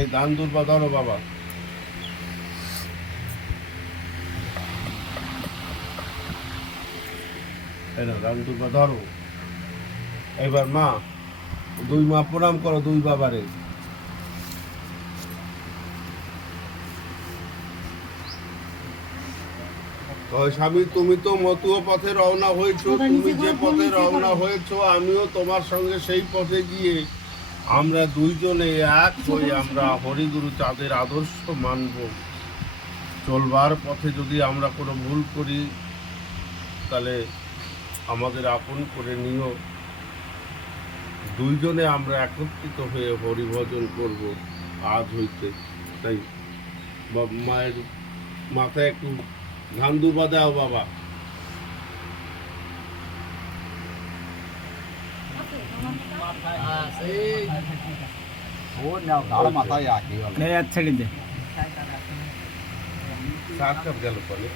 এই ধান দুর্বা ধরো বাবা, এই না ধান দুর্বা ধরো। এবার মা, দুই মা প্রণাম করো দুই বাবারে। স্বামী, তুমি তো মতুয়া পথে রওনা হয়েছো, তুমি যে পথে রওনা হয়েছো আমিও তোমার সঙ্গে সেই পথে গিয়ে আমরা দুইজনে এক হয়ে আমরা হরিগুরু চাঁদের আদর্শ মানব। চলবার পথে যদি আমরা কোনো ভুল করি তাহলে আমাদের আপন করে নিও। দুইজনে আমরা একত্রিত হয়ে হরিভজন করব আজ হইতে। তাই মায়ের মাথায় একটু ধান দুর্বা দাও বাবা। ছেড়ে দে সাত কাপ গেল পরে।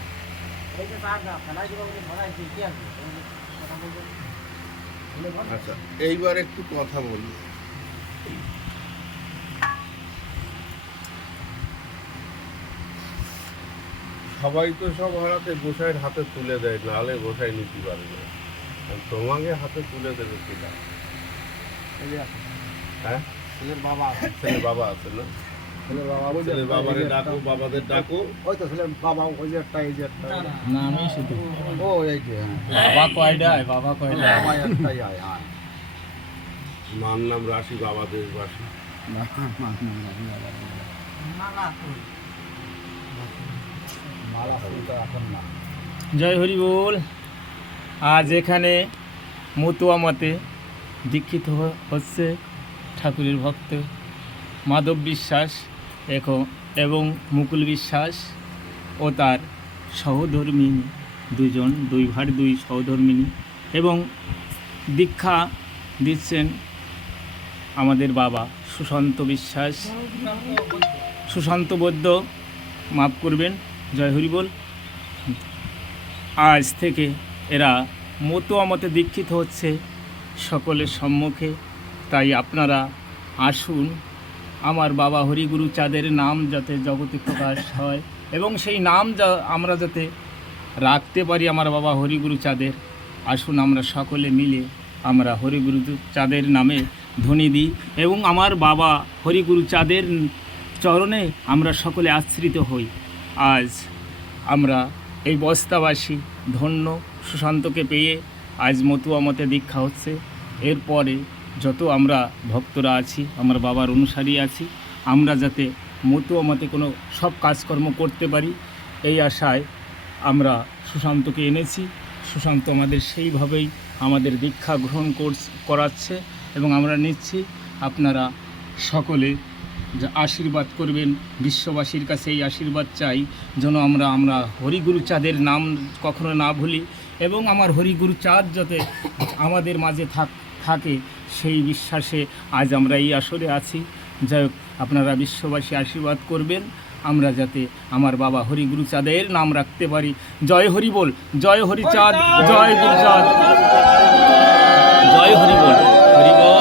আচ্ছা, এইবার একটু কথা বলি। সবাই তো সব হারাতে গোসাইয়ের হাতে তুলে দেয়, নাহলে গোসাই নিতে পারবে না। তোমাকে হাতে তুলে দেবে কিনা? হ্যাঁ, ছেলের বাবা আছে না? ছেলের বাবারে ডাকো, বাবাদের ডাকো। ওই তো ছেলের বাবা, ওই যে একটা, এই যে একটা। না আমি শুধু ও এই যে বাবা কয়টায়, বাবা কয়টায়? বাবা একটাই আয়। মার নাম রাশি, বাবা দেশবাসী। জয় হরি বল। আজ এখানে মতুয়া মতে দীক্ষিত হচ্ছে ঠাকুরের ভক্ত মাধব বিশ্বাস এবং মুকুল বিশ্বাস ও তার সহধর্মিনী, দুজন, দুই ভাই দুই সহধর্মিনী। এবং দীক্ষা দিচ্ছেন আমাদের বাবা সুশান্ত বিশ্বাস, সুশান্ত বৈদ্য, মাফ করবেন। জয় হরি বল। আজ থেকে এরা মতুয়া মতে দীক্ষিত হচ্ছে সকলের সম্মুখে। তাই আপনারা আসুন, আমার বাবা হরিগুরু চাঁদের নাম যাতে জগতে প্রকাশ হয় এবং সেই নাম আমরা যাতে রাখতে পারি আমার বাবা হরিগুরু চাঁদের। আসুন আমরা সকলে মিলে আমরা হরিগুরু চাঁদের নামে ধ্বনি দিই এবং আমার বাবা হরিগুরু চাঁদের চরণে আমরা সকলে আশ্রিত হই। আজ আমরা এই বস্তাবাসী ধন্য, সুশান্তকে পেয়ে আজ মতুয়া মতে দীক্ষা হচ্ছে। এরপরে যত আমরা ভক্তরা আছি, আমার বাবার অনুসারী আছি, আমরা যাতে মতুয়া মতে কোনো সব কাজকর্ম করতে পারি এই আশায় আমরা সুশান্তকে এনেছি। সুশান্ত আমাদের সেইভাবেই আমাদের দীক্ষা গ্রহণ করাচ্ছে এবং আমরা নিচ্ছি। আপনারা সকলে যে আশীর্বাদ করবেন, বিশ্ববাসীর কাছে এই আশীর্বাদ চাই যেন আমরা হরিগুরু চাঁদের নাম কখনো না ভুলি এবং আমার হরিগুরু চাঁদ যাতে আমাদের মাঝে থাকে সেই বিশ্বাসে আজ আমরা এই আসরে আছি। যাই হোক, আপনারা বিশ্ববাসী আশীর্বাদ করবেন আমরা যাতে আমার বাবা হরিগুরু চাঁদের নাম রাখতে পারি। জয় হরি বল, জয় হরি চাঁদ, জয় গুরু চাঁদ, জয় হরি বল, হরি বল।